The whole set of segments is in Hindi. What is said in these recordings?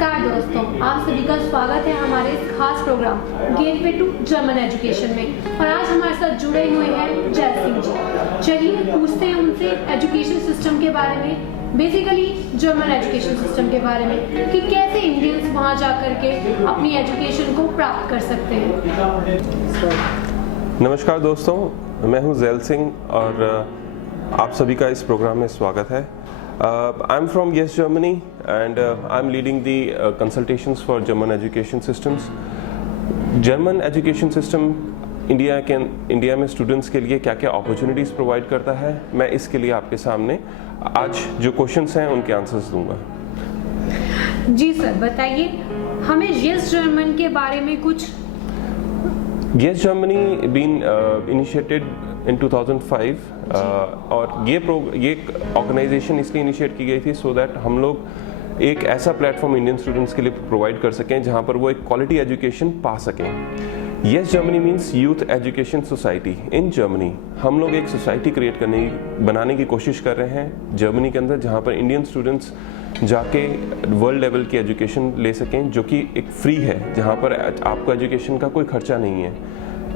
नमस्कार दोस्तों, आप सभी का स्वागत है हमारे इस खास program gateway to German education में। और आज हमारे साथ जुड़े हुए हैं जैल सिंह जी। चलिए पूछते हैं उनसे एजुकेशन सिस्टम के बारे में, बेसिकली जर्मन एजुकेशन सिस्टम के बारे में, कि कैसे इंडियंस वहाँ जा करके अपनी एजुकेशन को प्राप्त कर सकते हैं। नमस्कार दोस्तों, मैं हूँ जैल सिंह और आप सभी का इस प्रोग्राम में स्वागत है। I'm from Yes Germany and I'm leading the consultations for German education systems. German education system India में स्टूडेंट्स के लिए क्या क्या अपॉर्चुनिटीज़ प्रोवाइड करता है, मैं इसके लिए आपके सामने आज जो क्वेश्चंस हैं उनके आंसर्स दूंगा। जी सर, बताइए हमें येस जर्मन के बारे में कुछ। Yes Germany been initiated in 2005 और ये ऑर्गेनाइजेशन इसलिए इनिशिएट की गई थी सो दैट हम लोग एक ऐसा प्लेटफॉर्म इंडियन स्टूडेंट्स के लिए प्रोवाइड कर सकें जहां पर वो एक क्वालिटी एजुकेशन पा सकें। Yes Germany means youth education society in Germany. हम लोग एक सोसाइटी बनाने की कोशिश कर रहे हैं जर्मनी के अंदर, जहां पर इंडियन स्टूडेंट्स जाके वर्ल्ड लेवल की एजुकेशन ले सकें जो कि एक फ्री है, जहां पर आपको एजुकेशन का कोई खर्चा नहीं है।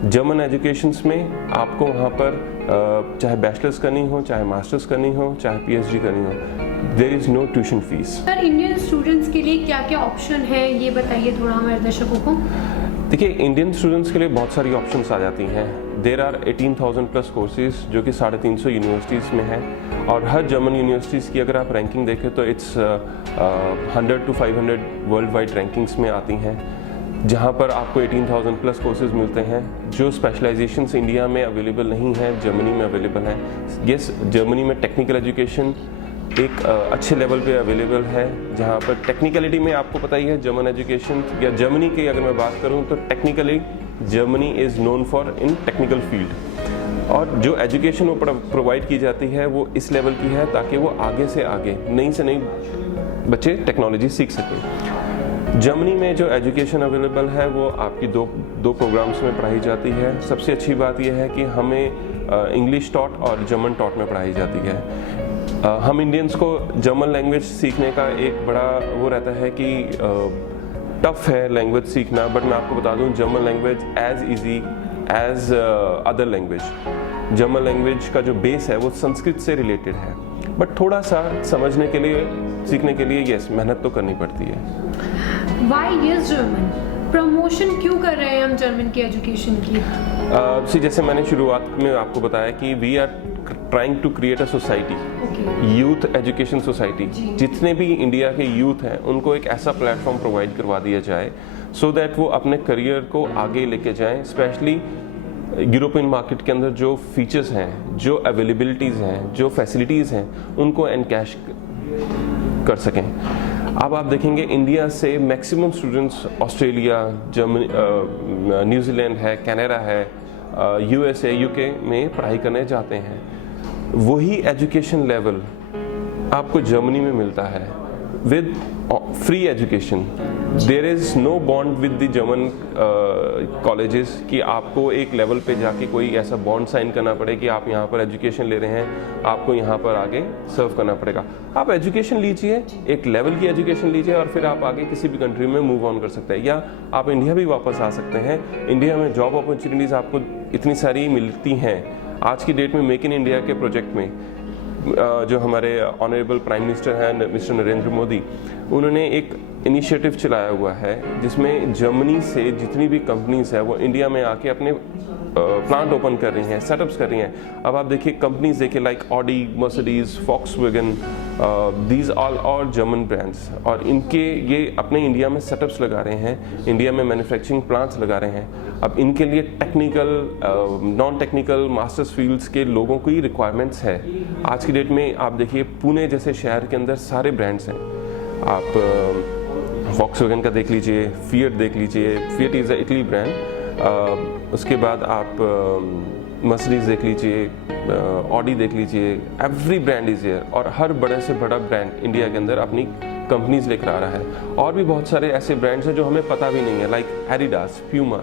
जर्मन एजुकेशंस में आपको वहाँ पर चाहे बैचलर्स करनी हो, चाहे मास्टर्स करनी हो, चाहे पीएचडी करनी हो, there is no tuition fees. Sir, Indian students के लिए क्या क्या ऑप्शन है ये बताइए थोड़ा हमारे दर्शकों को। देखिए, इंडियन स्टूडेंट्स के लिए बहुत सारी ऑप्शंस आ जाती हैं। देयर आर 18,000 प्लस कोर्सेज जो कि 350 यूनिवर्सिटीज़ में हैं, और हर जर्मन यूनिवर्सिटीज़ की अगर आप रैंकिंग देखें तो it's 100 to 500 world wide rankings में आती हैं, जहाँ पर आपको 18,000 प्लस कोर्सेज मिलते हैं। जो स्पेशलाइजेशंस इंडिया में अवेलेबल नहीं है, जर्मनी में अवेलेबल हैं। यस, जर्मनी में टेक्निकल एजुकेशन एक अच्छे लेवल पे अवेलेबल है, जहाँ पर टेक्निकलिटी में आपको पता ही है जर्मन एजुकेशन या जर्मनी की अगर मैं बात करूँ तो technically Germany is known for in technical field. और जो एजुकेशन वो प्रोवाइड की जाती है वो इस लेवल की है ताकि वो आगे से आगे नई से नई बच्चे टेक्नोलॉजी सीख सकें। जर्मनी में जो एजुकेशन अवेलेबल है वो आपकी दो प्रोग्राम्स में पढ़ाई जाती है। सबसे अच्छी बात यह है कि हमें इंग्लिश टॉट और जर्मन टॉट में पढ़ाई जाती है। हम इंडियंस को जर्मन लैंग्वेज सीखने का एक बड़ा वो रहता है कि टफ है लैंग्वेज सीखना, बट मैं आपको बता दूं German language as easy as other language. German language का जो बेस है वो संस्कृत से रिलेटेड है, बट थोड़ा सा समझने के लिए, सीखने के लिए यस मेहनत तो करनी पड़ती है। Y yes German? प्रमोशन क्यों कर रहे हैं हम जर्मन की एजुकेशन की? जैसे मैंने शुरुआत में आपको बताया कि we are trying to create a society, youth education society. जितने भी इंडिया के यूथ हैं उनको एक ऐसा प्लेटफॉर्म प्रोवाइड करवा दिया जाए सो दैट वो अपने करियर को आगे लेके जाएं। स्पेशली यूरोपियन मार्केट के अंदर जो फीचर्स हैं, जो अवेलेबिलिटीज़ हैं, जो फैसिलिटीज़ हैं, उनको एनकैश कर सकें। अब आप देखेंगे इंडिया से maximum students Australia, Germany, New Zealand है, कनाडा है, यूएसए, यूके में पढ़ाई करने जाते हैं। वही एजुकेशन लेवल आपको जर्मनी में मिलता है with free education. There is no bond with the German colleges कि आपको एक लेवल पे जाके कोई ऐसा बॉन्ड साइन करना पड़े कि आप यहाँ पर एजुकेशन ले रहे हैं, आपको यहाँ पर आगे सर्व करना पड़ेगा। आप एजुकेशन लीजिए, एक लेवल की एजुकेशन लीजिए, और फिर आप आगे किसी भी कंट्री में मूव ऑन कर सकते हैं, या आप इंडिया भी वापस आ सकते हैं। इंडिया में जॉब अपॉर्चुनिटीज़ आपको इतनी सारी मिलती हैं। आज की डेट में मेक इन इंडिया के प्रोजेक्ट में जो हमारे ऑनरेबल प्राइम मिनिस्टर हैं मिस्टर नरेंद्र मोदी, उन्होंने एक इनिशिएटिव चलाया हुआ है जिसमें जर्मनी से जितनी भी कंपनीज है वो इंडिया में आके अपने प्लांट ओपन कर रही हैं, सेटअप्स कर रही हैं। अब आप देखिए कंपनीज देखिए like Audi, Mercedes, Volkswagen, these all और जर्मन ब्रांड्स, और इनके ये अपने इंडिया में सेटअप्स लगा रहे हैं, इंडिया में मैन्युफैक्चरिंग प्लांट्स लगा रहे हैं। अब इनके लिए technical, non technical, masters fields के लोगों की रिक्वायरमेंट्स है। आज की डेट में आप देखिए पुणे जैसे शहर के अंदर सारे ब्रांड्स हैं। आप फॉक्सवैगन का देख लीजिए, फिएट देख लीजिए, fiat is a Italy brand. उसके बाद आप मर्सिडीज देख लीजिए, ऑडी देख लीजिए, एवरी ब्रांड इज़ हियर, और हर बड़े से बड़ा ब्रांड इंडिया के अंदर अपनी कंपनीज लेकर आ रहा है। और भी बहुत सारे ऐसे ब्रांड्स हैं जो हमें पता भी नहीं है, लाइक एडिडास, प्यूमा,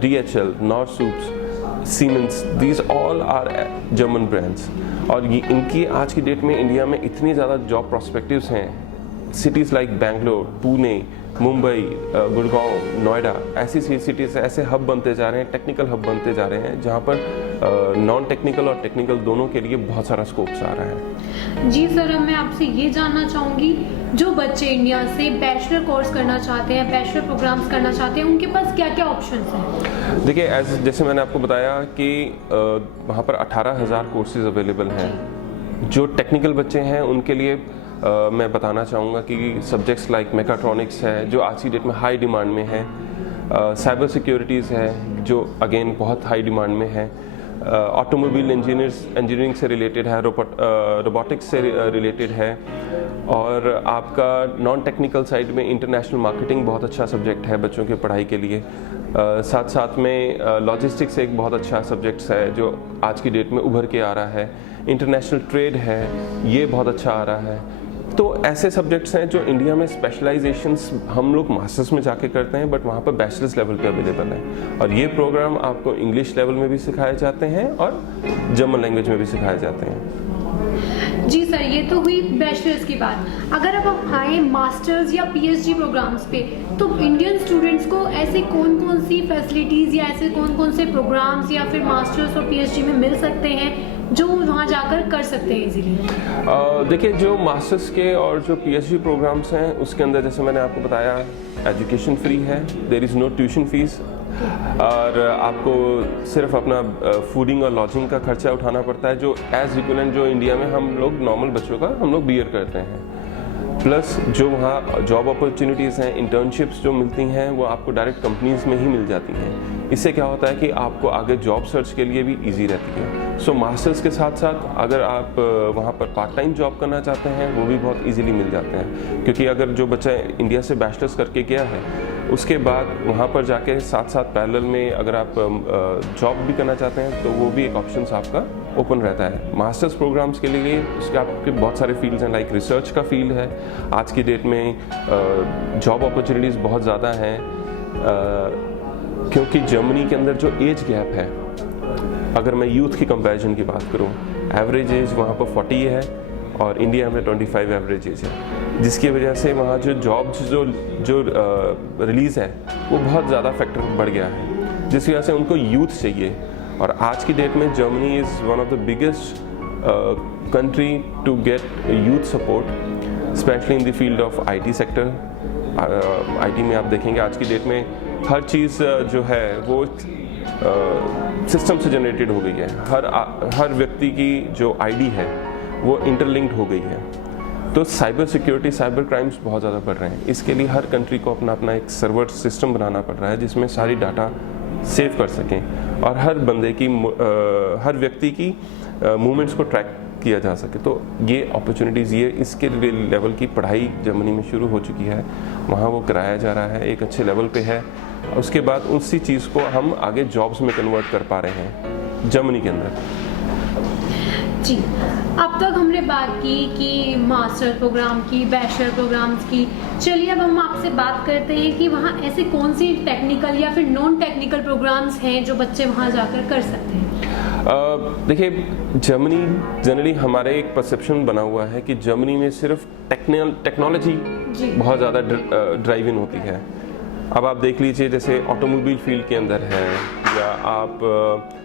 DHL, नॉर्सूप्स, Siemens, these all are German brands. और इनकी आज की डेट में इंडिया में इतनी ज़्यादा जॉब प्रोस्पेक्टिव्स हैं सिटीज़ लाइक बेंगलोर, पुणे, मुंबई, गुड़गांव, नोएडा, ऐसी सिटीज़ ऐसे हब बनते जा रहे हैं, टेक्निकल हब बनते जा रहे हैं, जहाँ पर नॉन टेक्निकल और टेक्निकल दोनों के लिए बहुत सारा स्कोप्स आ रहा है। जी सर, अब मैं आपसे ये जानना चाहूँगी, जो बच्चे इंडिया से बैचलर कोर्स करना चाहते हैं, बैचलर प्रोग्राम्स करना चाहते हैं, उनके पास क्या क्या ऑप्शंस हैं? देखिए, जैसे मैंने आपको बताया कि वहाँ पर 18,000 कोर्सेज अवेलेबल हैं। जो टेक्निकल बच्चे हैं उनके लिए मैं बताना चाहूँगा कि सब्जेक्ट्स लाइक मैकाट्रॉनिक्स है, जो आज की डेट में हाई डिमांड में है, साइबर सिक्योरिटीज़ है, जो अगेन बहुत हाई डिमांड में है, ऑटोमोबाइल इंजीनियरिंग से रिलेटेड है, रोबोटिक्स से रिलेटेड है, और आपका नॉन टेक्निकल साइड में इंटरनेशनल मार्केटिंग बहुत अच्छा सब्जेक्ट है बच्चों की पढ़ाई के लिए। साथ साथ में लॉजिस्टिक्स एक बहुत अच्छा सब्जेक्ट्स है जो आज की डेट में उभर के आ रहा है। इंटरनेशनल ट्रेड है, ये बहुत अच्छा आ रहा है। तो ऐसे सब्जेक्ट्स हैं जो इंडिया में स्पेशलाइजेशंस हम लोग मास्टर्स में जाके करते हैं, बट वहाँ पर बैचलर्स लेवल पे अवेलेबल है। और ये प्रोग्राम आपको इंग्लिश लेवल में भी सिखाए जाते हैं और जर्मन लैंग्वेज में भी सिखाए जाते हैं। जी सर, ये तो हुई बैचलर्स की बात। अगर अब हम आए मास्टर्स या पीएचडी प्रोग्राम्स पे, तो इंडियन स्टूडेंट्स को ऐसे कौन कौन सी फैसिलिटीज़ या ऐसे कौन कौन से प्रोग्राम्स या फिर मास्टर्स और पीएचडी में मिल सकते हैं जो वहाँ जाकर कर सकते हैं इजीली? देखिए, जो मास्टर्स के और जो पीएचडी प्रोग्राम्स हैं उसके अंदर जैसे मैंने आपको बताया, एजुकेशन फ्री है, there is no tuition fees, और आपको सिर्फ अपना फूडिंग और लॉजिंग का खर्चा उठाना पड़ता है, जो एज इक्वलेंट जो इंडिया में हम लोग नॉर्मल बच्चों का हम लोग बियर करते हैं। प्लस जो वहाँ जॉब अपॉर्चुनिटीज़ हैं, इंटर्नशिप्स जो मिलती हैं, वो आपको डायरेक्ट कंपनीज में ही मिल जाती हैं। इससे क्या होता है कि आपको आगे जॉब सर्च के लिए भी इजी रहती है। सो मास्टर्स के साथ साथ अगर आप वहाँ पर पार्ट टाइम जॉब करना चाहते हैं, वो भी बहुत इजीली मिल जाते हैं, क्योंकि अगर जो बच्चा इंडिया से बैचलर्स करके गया है, उसके बाद वहाँ पर जाके साथ साथ पैरेलल में अगर आप जॉब भी करना चाहते हैं तो वो भी एक ऑप्शन आपका ओपन रहता है। मास्टर्स प्रोग्राम्स के लिए उसके आपके बहुत सारे फील्ड्स हैं, लाइक रिसर्च का फील्ड है, आज की डेट में जॉब अपॉर्चुनिटीज़ बहुत ज़्यादा हैं, क्योंकि जर्मनी के अंदर जो एज गैप है, अगर मैं यूथ की कंपैरिजन की बात करूं, एवरेज एज वहाँ पर 40 है और इंडिया में 25 एवरेज एज है, जिसकी वजह से वहाँ जो जॉब्स जो रिलीज़ है वो बहुत ज़्यादा फैक्टर बढ़ गया है, जिसकी वजह से उनको यूथ चाहिए। और आज की डेट में Germany is one of the biggest country to get youth support, especially in the field of IT sector. IT में आप देखेंगे आज की डेट में हर चीज़ जो है वो सिस्टम से जनरेटेड हो गई है। हर व्यक्ति की जो आईडी है वो इंटरलिंक्ड हो गई है। तो साइबर सिक्योरिटी, साइबर क्राइम्स बहुत ज़्यादा बढ़ रहे हैं। इसके लिए हर कंट्री को अपना अपना एक सर्वर सिस्टम बनाना पड़ रहा है जिसमें सारी डाटा सेव कर सकें और हर बंदे की हर व्यक्ति की मूवमेंट्स को ट्रैक किया जा सके। तो ये अपॉर्चुनिटीज़, ये इसके लेवल की पढ़ाई जर्मनी में शुरू हो चुकी है, वहाँ वो कराया जा रहा है, एक अच्छे लेवल पे है। उसके बाद उसी चीज़ को हम आगे जॉब्स में कन्वर्ट कर पा रहे हैं जर्मनी के अंदर। जी, अब तक हमने बात की कि मास्टर प्रोग्राम की, बैचलर प्रोग्राम्स की। चलिए अब हम आपसे बात करते हैं कि वहाँ ऐसे कौन सी टेक्निकल या फिर नॉन टेक्निकल प्रोग्राम्स हैं जो बच्चे वहाँ जाकर कर सकते हैं। देखिए, जर्मनी जनरली हमारे एक परसेप्शन बना हुआ है कि जर्मनी में सिर्फ टेक्नोलॉजी बहुत ज़्यादा ड्राइव इन होती है। अब आप देख लीजिए, जैसे ऑटोमोबाइल फील्ड के अंदर है, या आप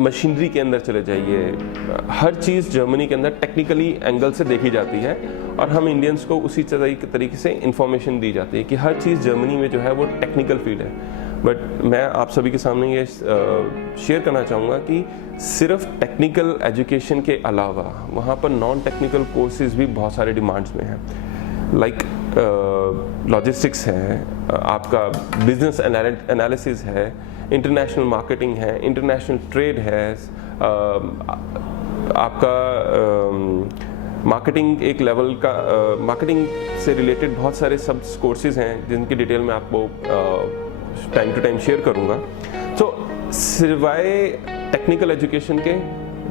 मशीनरी के अंदर चले जाइए, हर चीज़ जर्मनी के अंदर टेक्निकली एंगल से देखी जाती है और हम इंडियंस को उसी तरीके से इंफॉर्मेशन दी जाती है कि हर चीज़ जर्मनी में जो है वो टेक्निकल फील्ड है। बट मैं आप सभी के सामने ये शेयर करना चाहूँगा कि सिर्फ टेक्निकल एजुकेशन के अलावा वहाँ पर नॉन टेक्निकल कोर्सेज भी बहुत सारे डिमांड्स में हैं, लाइक लॉजिस्टिक्स है, आपका बिजनेस एनालिसिस है, इंटरनेशनल मार्केटिंग है, इंटरनेशनल ट्रेड है, आपका मार्केटिंग एक लेवल का मार्केटिंग से रिलेटेड बहुत सारे सब कोर्सेज हैं जिनकी डिटेल मैं आपको टाइम टू टाइम शेयर करूँगा। तो सिवाय टेक्निकल एजुकेशन के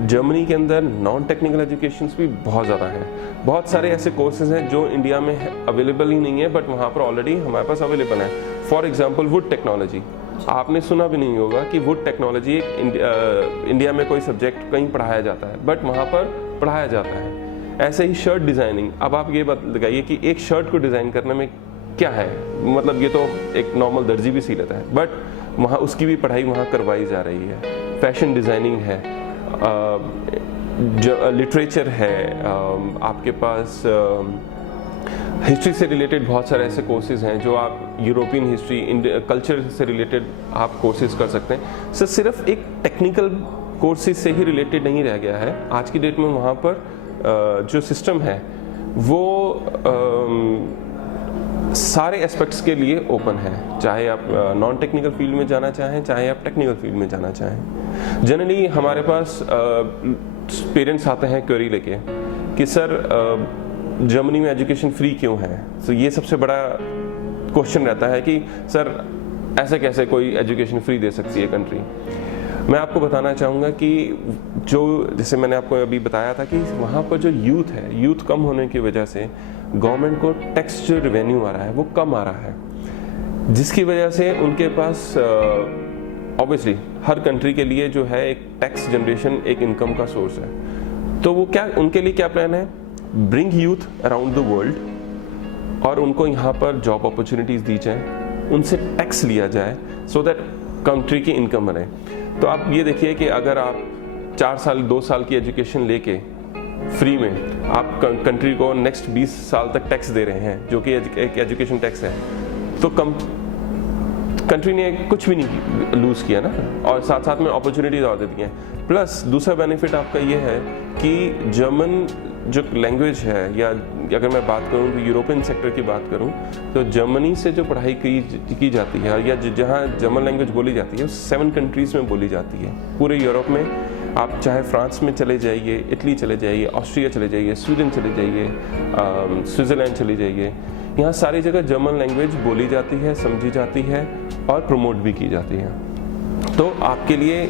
जर्मनी के अंदर नॉन टेक्निकल एजुकेशंस भी बहुत ज़्यादा हैं। बहुत सारे ऐसे कोर्सेज हैं जो इंडिया में अवेलेबल ही नहीं है, बट वहाँ पर ऑलरेडी हमारे पास अवेलेबल है। फॉर एग्जांपल वुड टेक्नोलॉजी, आपने सुना भी नहीं होगा कि वुड टेक्नोलॉजी इंडिया में कोई सब्जेक्ट कहीं पढ़ाया जाता है, बट वहाँ पर पढ़ाया जाता है। ऐसे ही शर्ट डिज़ाइनिंग। अब आप ये बताइए कि एक शर्ट को डिज़ाइन करने में क्या है, मतलब ये तो एक नॉर्मल दर्जी भी सी लेता है, बट वहाँ उसकी भी पढ़ाई वहाँ करवाई जा रही है। फैशन डिज़ाइनिंग है, लिटरेचर है, आपके पास हिस्ट्री से रिलेटेड बहुत सारे ऐसे कोर्सेज हैं जो आप यूरोपियन हिस्ट्री, कल्चर से रिलेटेड आप कोर्सेज कर सकते हैं। सर सिर्फ एक टेक्निकल कोर्सेज से ही रिलेटेड नहीं रह गया है। आज की डेट में वहाँ पर जो सिस्टम है वो सारे एस्पेक्ट्स के लिए ओपन है, चाहे आप नॉन टेक्निकल फील्ड में जाना चाहें, चाहे आप टेक्निकल फील्ड में जाना चाहें। जनरली हमारे पास पेरेंट्स आते हैं क्वेरी लेके कि सर जर्मनी में एजुकेशन फ्री क्यों है। तो ये सबसे बड़ा क्वेश्चन रहता है कि सर ऐसे कैसे कोई एजुकेशन फ्री दे सकती है कंट्री। मैं आपको बताना चाहूँगा कि जो जैसे मैंने आपको अभी बताया था कि वहाँ पर जो यूथ है, यूथ कम होने की वजह से गवर्नमेंट को टैक्स जो रेवेन्यू आ रहा है वो कम आ रहा है, जिसकी वजह से उनके पास ऑब्वियसली हर कंट्री के लिए जो है एक टैक्स जनरेशन एक इनकम का सोर्स है। तो वो क्या उनके लिए क्या प्लान है, bring youth around the world और उनको यहाँ पर जॉब अपॉर्चुनिटीज़ दी जाए, उनसे टैक्स लिया जाए सो दैट कंट्री की इनकम बने। तो आप ये देखिए कि अगर आप 4 साल 2 साल की एजुकेशन लेके फ्री में आप कंट्री को नेक्स्ट 20 साल तक टैक्स दे रहे हैं जो कि एक एजुकेशन टैक्स है, तो कंट्री ने कुछ भी नहीं लूज़ किया ना, और साथ साथ में अपॉर्चुनिटीज और दे दी हैं। प्लस दूसरा बेनिफिट आपका ये है कि जर्मन जो लैंग्वेज है, या अगर मैं बात करूँ तो यूरोपियन सेक्टर की बात करूँ तो जर्मनी से जो पढ़ाई की जाती है या जहाँ जर्मन लैंग्वेज बोली जाती है वो 7 कंट्रीज़ में बोली जाती है पूरे यूरोप में। आप चाहे फ्रांस में चले जाइए, इटली चले जाइए, ऑस्ट्रिया चले जाइए, स्वीडन चले जाइए, स्विट्ज़रलैंड चले जाइए, यहाँ सारी जगह जर्मन लैंग्वेज बोली जाती है, समझी जाती है और प्रमोट भी की जाती है। तो आपके लिए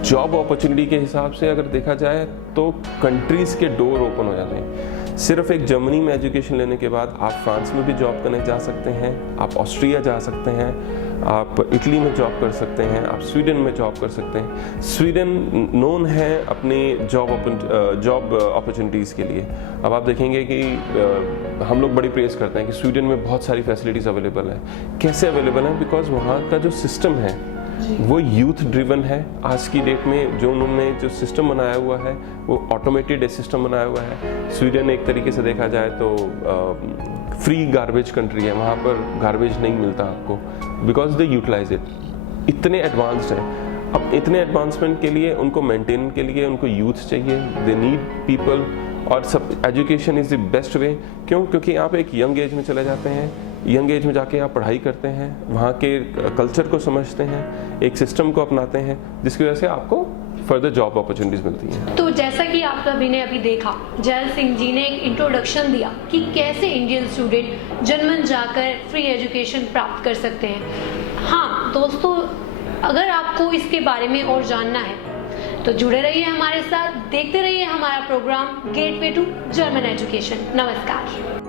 जॉब अपॉर्चुनिटी के हिसाब से अगर देखा जाए तो कंट्रीज़ के डोर ओपन हो जाते हैं। सिर्फ एक जर्मनी में एजुकेशन लेने के बाद आप फ्रांस में भी जॉब करने जा सकते हैं, आप ऑस्ट्रिया जा सकते हैं, आप इटली में जॉब कर सकते हैं, आप स्वीडन में जॉब कर सकते हैं। स्वीडन नोन है अपनी जॉब अपॉर्चुनिटीज़ के लिए। अब आप देखेंगे कि हम लोग बड़ी प्रेस करते हैं कि स्वीडन में बहुत सारी फैसिलिटीज़ अवेलेबल है। कैसे अवेलेबल है? बिकॉज वहाँ का जो सिस्टम है वो यूथ ड्रिवन है। आज की डेट में जो उन्होंने जो सिस्टम बनाया हुआ है वो ऑटोमेटेड सिस्टम बनाया हुआ है। स्वीडन एक तरीके से देखा जाए तो फ्री गार्बेज कंट्री है, वहाँ पर गार्बेज नहीं मिलता आपको, बिकॉज दे यूटिलाइज इट। इतने एडवांस्ड है। अब इतने एडवांसमेंट के लिए उनको मेंटेन के लिए उनको यूथ चाहिए, दे नीड पीपल, और सब education is the best way. क्यों? क्योंकि आप एक यंग एज में चले जाते हैं, यंग एज में जाके आप पढ़ाई करते हैं, वहाँ के कल्चर को समझते हैं, एक सिस्टम को अपनाते हैं, जिसकी वजह से आपको फर्दर जॉब अपॉर्चुनिटीज मिलती हैं। तो जैसा कि आप सभी ने अभी देखा, जैल सिंह जी ने एक इंट्रोडक्शन दिया कि कैसे इंडियन स्टूडेंट जर्मन जाकर फ्री एजुकेशन प्राप्त कर सकते हैं। हाँ दोस्तों, अगर आपको इसके बारे में और जानना है तो जुड़े रहिए हमारे साथ, देखते रहिए हमारा programme gateway to German education. नमस्कार।